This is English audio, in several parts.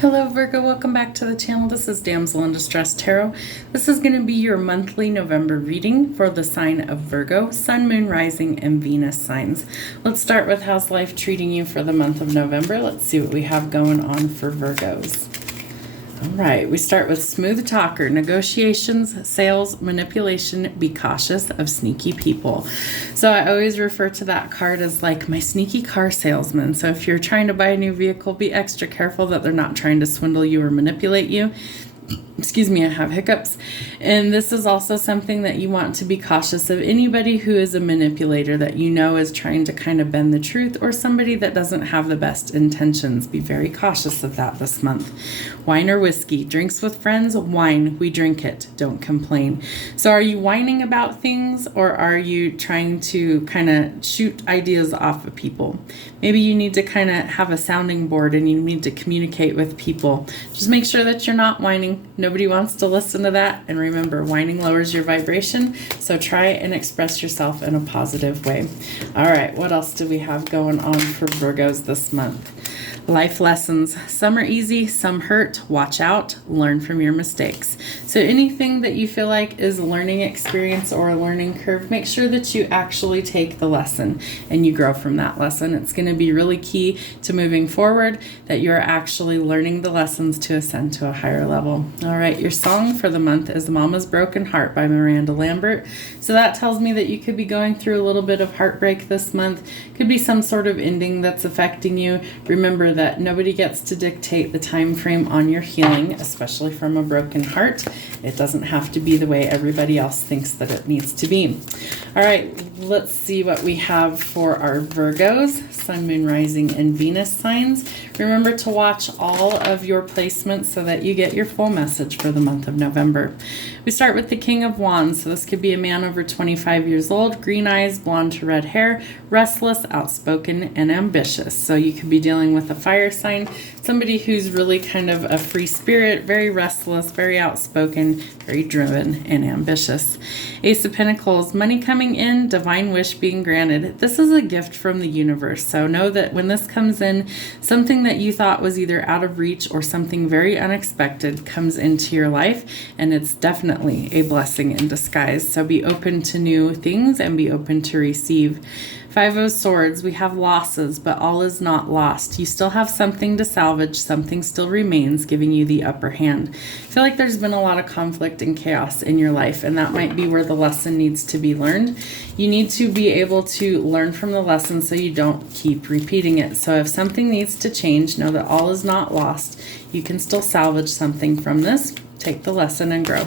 Hello Virgo, welcome back to the channel. This is Damsel in Distress Tarot. This is going to be your monthly November reading for the sign of Virgo, Sun, Moon, Rising, and Venus signs. Let's start with how's life treating you for the month of November. Let's see what we have going on for Virgos. All right, we start with smooth talker, negotiations, sales, manipulation, be cautious of sneaky people. So I always refer to that card as like my sneaky car salesman. So if you're trying to buy a new vehicle, be extra careful that they're not trying to swindle you or manipulate you. Excuse me, I have hiccups. And this is also something that you want to be cautious of anybody who is a manipulator that you know is trying to kind of bend the truth, or somebody that doesn't have the best intentions. Be very cautious of that this month. Wine or whiskey, drinks with friends, wine, we drink it, don't complain. So are you whining about things, or are you trying to kind of shoot ideas off of people? Maybe you need to kind of have a sounding board and you need to communicate with people. Just make sure that you're not whining. Nobody wants to listen to that. And remember, whining lowers your vibration. So try and express yourself in a positive way. All right, what else do we have going on for Virgos this month? Life lessons. Some are easy, some hurt. Watch out, learn from your mistakes. So anything that you feel like is a learning experience or a learning curve, make sure that you actually take the lesson and you grow from that lesson. It's going to be really key to moving forward that you're actually learning the lessons to ascend to a higher level. All right, your song for the month is Mama's Broken Heart by Miranda Lambert. So that tells me that you could be going through a little bit of heartbreak this month. Could be some sort of ending that's affecting you. Remember that nobody gets to dictate the time frame on your healing, especially from a broken heart. It doesn't have to be the way everybody else thinks that it needs to be. All right, let's see what we have for our Virgos, Sun, Moon, Rising, and Venus signs. Remember to watch all of your placements so that you get your full message for the month of November. We start with the King of Wands. So this could be a man over 25 years old, green eyes, blonde to red hair, restless, outspoken, and ambitious. So you could be dealing with a fire sign, somebody who's really kind of a free spirit, very restless, very outspoken, very driven, and ambitious. Ace of Pentacles, money coming in, divine wish being granted. This is a gift from the universe. So know that when this comes in, something that you thought was either out of reach or something very unexpected comes into your life, and it's definitely a blessing in disguise. So be open to new things and be open to receive. Five of Swords, we have losses, but all is not lost. You still have something to salvage, something still remains, giving you the upper hand. I feel like there's been a lot of conflict and chaos in your life, and that might be where the lesson needs to be learned. You need to be able to learn from the lesson so you don't keep repeating it. So if something needs to change, know that all is not lost. You can still salvage something from this. Take the lesson and grow.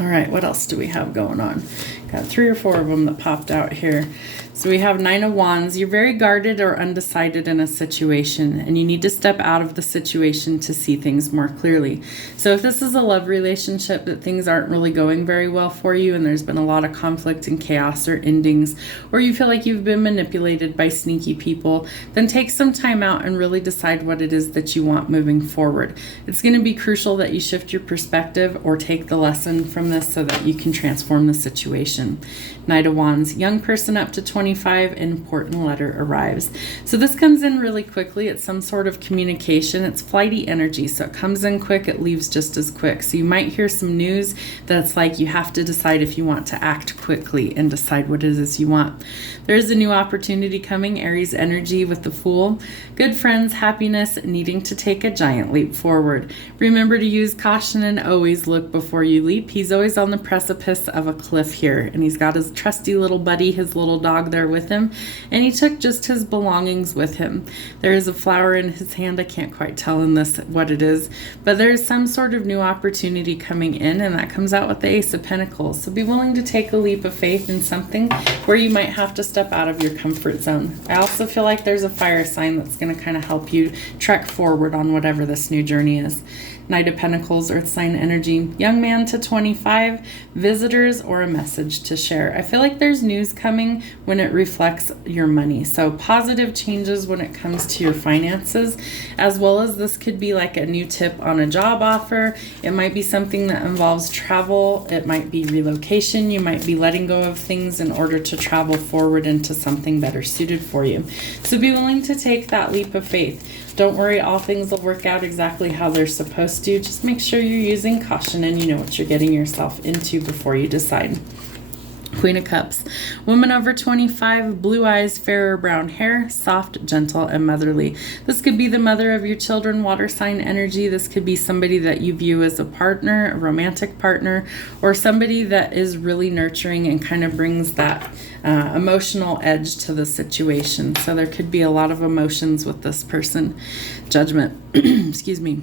All right, what else do we have going on? Got 3 or 4 of them that popped out here. So we have Nine of Wands. You're very guarded or undecided in a situation, and you need to step out of the situation to see things more clearly. So if this is a love relationship that things aren't really going very well for you, and there's been a lot of conflict and chaos or endings, or you feel like you've been manipulated by sneaky people, then take some time out and really decide what it is that you want moving forward. It's going to be crucial that you shift your perspective or take the lesson from this so that you can transform the situation. Knight of Wands, young person up to 25, an important letter arrives. So this comes in really quickly. It's some sort of communication. It's flighty energy. So it comes in quick, it leaves just as quick. So you might hear some news that's like you have to decide if you want to act quickly and decide what it is you want. There is a new opportunity coming, Aries energy with the Fool. Good friends, happiness, needing to take a giant leap forward. Remember to use caution and always look before you leap. He's always on the precipice of a cliff here, and he's got his trusty little buddy, his little dog there with him, and he took just his belongings with him. There is a flower in his hand. I can't quite tell in this what it is, but there's some sort of new opportunity coming in, and that comes out with the Ace of Pentacles. So be willing to take a leap of faith in something where you might have to step out of your comfort zone. I also feel like there's a fire sign that's going to kind of help you trek forward on whatever this new journey is. Knight of Pentacles, Earth sign energy, young man to 25, visitors or a message to share. I feel like there's news coming when it reflects your money. So positive changes when it comes to your finances, as well as this could be like a new tip on a job offer. It might be something that involves travel. It might be relocation. You might be letting go of things in order to travel forward into something better suited for you. So be willing to take that leap of faith. Don't worry, all things will work out exactly how they're supposed to. Just make sure you're using caution and you know what you're getting yourself into before you decide. Queen of Cups, woman over 25, blue eyes, fairer brown hair, soft, gentle, and motherly. This could be the mother of your children, water sign energy. This could be somebody that you view as a partner, a romantic partner, or somebody that is really nurturing and kind of brings that emotional edge to the situation. So there could be a lot of emotions with this person. Judgment, excuse me.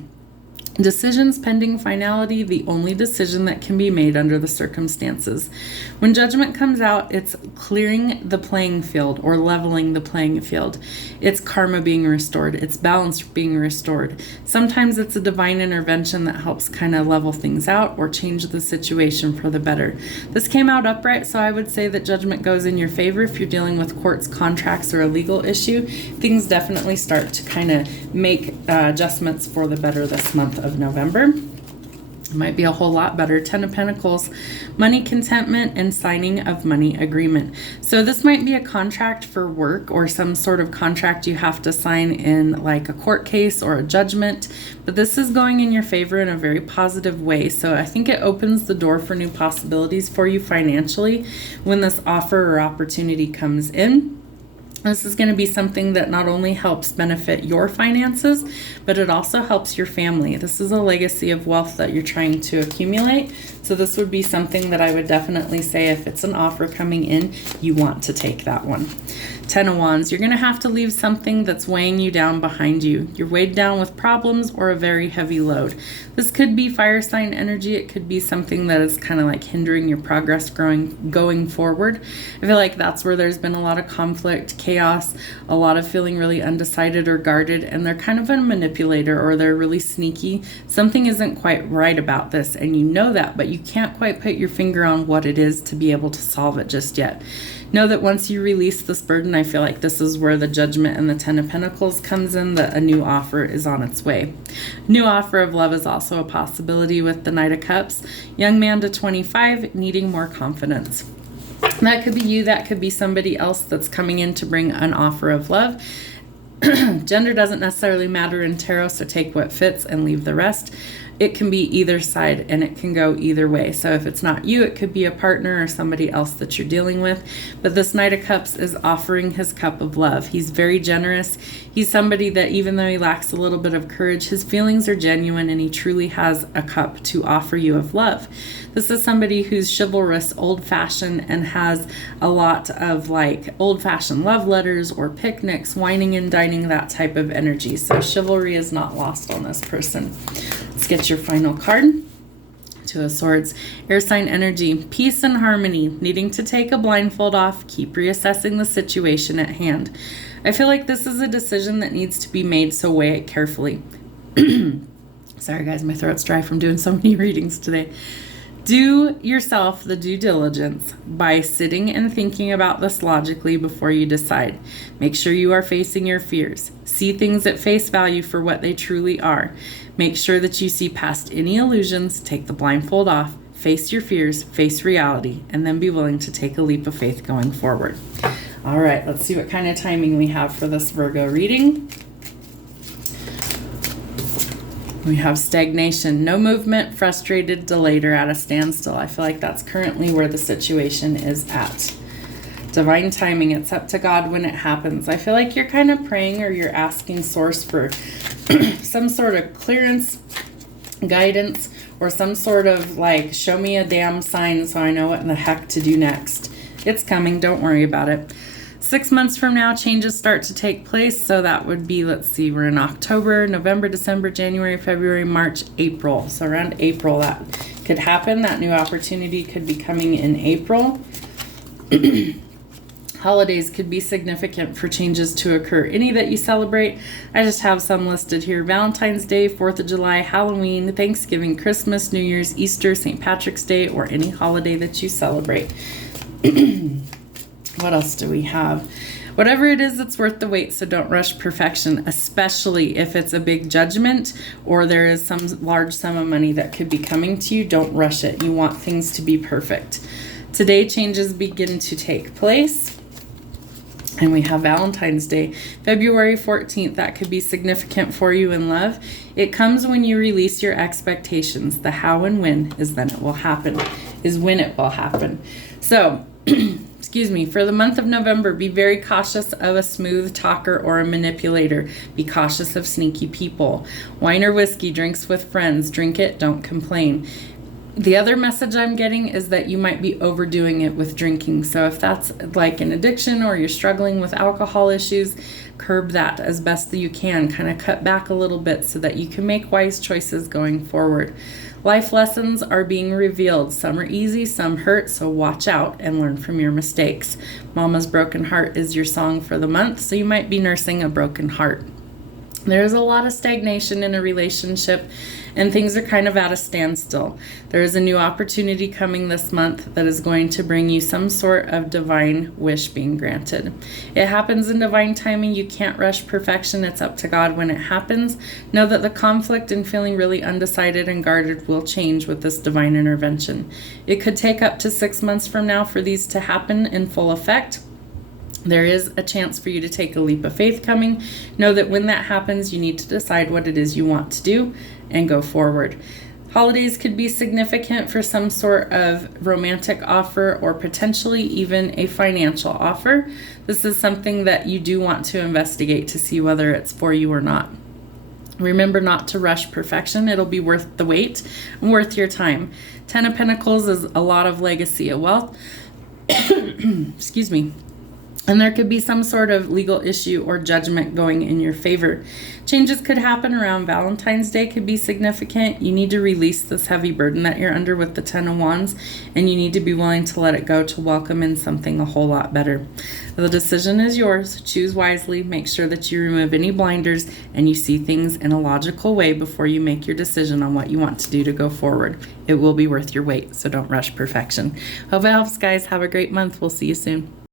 Decisions pending finality, the only decision that can be made under the circumstances. When judgment comes out, it's clearing the playing field or leveling the playing field. It's karma being restored. It's balance being restored. Sometimes it's a divine intervention that helps kind of level things out or change the situation for the better. This came out upright, so I would say that judgment goes in your favor. If you're dealing with courts, contracts, or a legal issue, things definitely start to kind of make adjustments for the better this month of November. It might be a whole lot better. 10 of Pentacles, money, contentment, and signing of money agreement. So this might be a contract for work or some sort of contract you have to sign in like a court case or a judgment, but this is going in your favor in a very positive way. So I think it opens the door for new possibilities for you financially when this offer or opportunity comes in. This is going to be something that not only helps benefit your finances, but it also helps your family. This is a legacy of wealth that you're trying to accumulate. So this would be something that I would definitely say if it's an offer coming in, you want to take that one. 10 of Wands, you're going to have to leave something that's weighing you down behind you. You're weighed down with problems or a very heavy load. This could be fire sign energy. It could be something that is kind of like hindering your progress going forward. I feel like that's where there's been a lot of conflict, chaos, a lot of feeling really undecided or guarded, and they're kind of a manipulator or they're really sneaky. Something isn't quite right about this, and you know that, but you can't quite put your finger on what it is to be able to solve it just yet. Know that once you release this burden, I feel like this is where the Judgment and the 10 of Pentacles comes in, that a new offer is on its way. New offer of love is also a possibility with the Knight of Cups. Young man to 25, needing more confidence. That could be you, that could be somebody else that's coming in to bring an offer of love. Gender doesn't necessarily matter in tarot, so take what fits and leave the rest. It can be either side and it can go either way. So if it's not you, it could be a partner or somebody else that you're dealing with. But this Knight of Cups is offering his cup of love. He's very generous. He's somebody that even though he lacks a little bit of courage, his feelings are genuine and he truly has a cup to offer you of love. This is somebody who's chivalrous, old-fashioned, and has a lot of like old-fashioned love letters or picnics, wining and dining, that type of energy. So chivalry is not lost on this person. Let's get your final card. Two of Swords, air sign energy, peace and harmony, needing to take a blindfold off, keep reassessing the situation at hand. I feel like this is a decision that needs to be made, so weigh it carefully. Sorry guys, my throat's dry from doing so many readings today. Do yourself the due diligence by sitting and thinking about this logically before you decide. Make sure you are facing your fears. See things at face value for what they truly are. Make sure that you see past any illusions, take the blindfold off, face your fears, face reality, and then be willing to take a leap of faith going forward. All right, let's see what kind of timing we have for this Virgo reading. We have stagnation, no movement, frustrated, delayed, or at a standstill. I feel like that's currently where the situation is at. Divine timing, it's up to God when it happens. I feel like you're kind of praying or you're asking Source for some sort of clearance, guidance, or some sort of like, show me a damn sign so I know what in the heck to do next. It's coming, don't worry about it. 6 months from now, changes start to take place. So that would be, let's see, we're in October, November, December, January, February, March, April. So around April that could happen. That new opportunity could be coming in April. Holidays could be significant for changes to occur. Any that you celebrate, I just have some listed here. Valentine's Day, 4th of July, Halloween, Thanksgiving, Christmas, New Year's, Easter, St. Patrick's Day, or any holiday that you celebrate. What else do we have? Whatever it is, it's worth the wait, so don't rush perfection, especially if it's a big judgment or there is some large sum of money that could be coming to you. Don't rush it. You want things to be perfect. Today, changes begin to take place. And we have Valentine's Day, February 14th. That could be significant for you in love. It comes when you release your expectations. The how and when is then it will happen, is when it will happen. So, excuse me, for the month of November, be very cautious of a smooth talker or a manipulator. Be cautious of sneaky people. Wine or whiskey, drinks with friends. Drink it, don't complain. The other message I'm getting is that you might be overdoing it with drinking. So if that's like an addiction or you're struggling with alcohol issues, curb that as best that you can. Kind of cut back a little bit so that you can make wise choices going forward. Life lessons are being revealed. Some are easy, some hurt, so watch out and learn from your mistakes. Mama's Broken Heart is your song for the month, so you might be nursing a broken heart. There's a lot of stagnation in a relationship and things are kind of at a standstill. There is a new opportunity coming this month that is going to bring you some sort of divine wish being granted. It happens in divine timing. You can't rush perfection. It's up to God when it happens. Know that the conflict and feeling really undecided and guarded will change with this divine intervention. It could take up to 6 months from now for these to happen in full effect. There is a chance for you to take a leap of faith coming. Know that when that happens, you need to decide what it is you want to do and go forward. Holidays could be significant for some sort of romantic offer or potentially even a financial offer. This is something that you do want to investigate to see whether it's for you or not. Remember not to rush perfection. It'll be worth the wait and worth your time. 10 of Pentacles is a lot of legacy of wealth. Excuse me. And there could be some sort of legal issue or judgment going in your favor. Changes could happen around Valentine's Day, could be significant. You need to release this heavy burden that you're under with the 10 of Wands, and you need to be willing to let it go to welcome in something a whole lot better. The decision is yours. Choose wisely. Make sure that you remove any blinders and you see things in a logical way before you make your decision on what you want to do to go forward. It will be worth your wait, so don't rush perfection. Hope it helps, guys. Have a great month. We'll see you soon.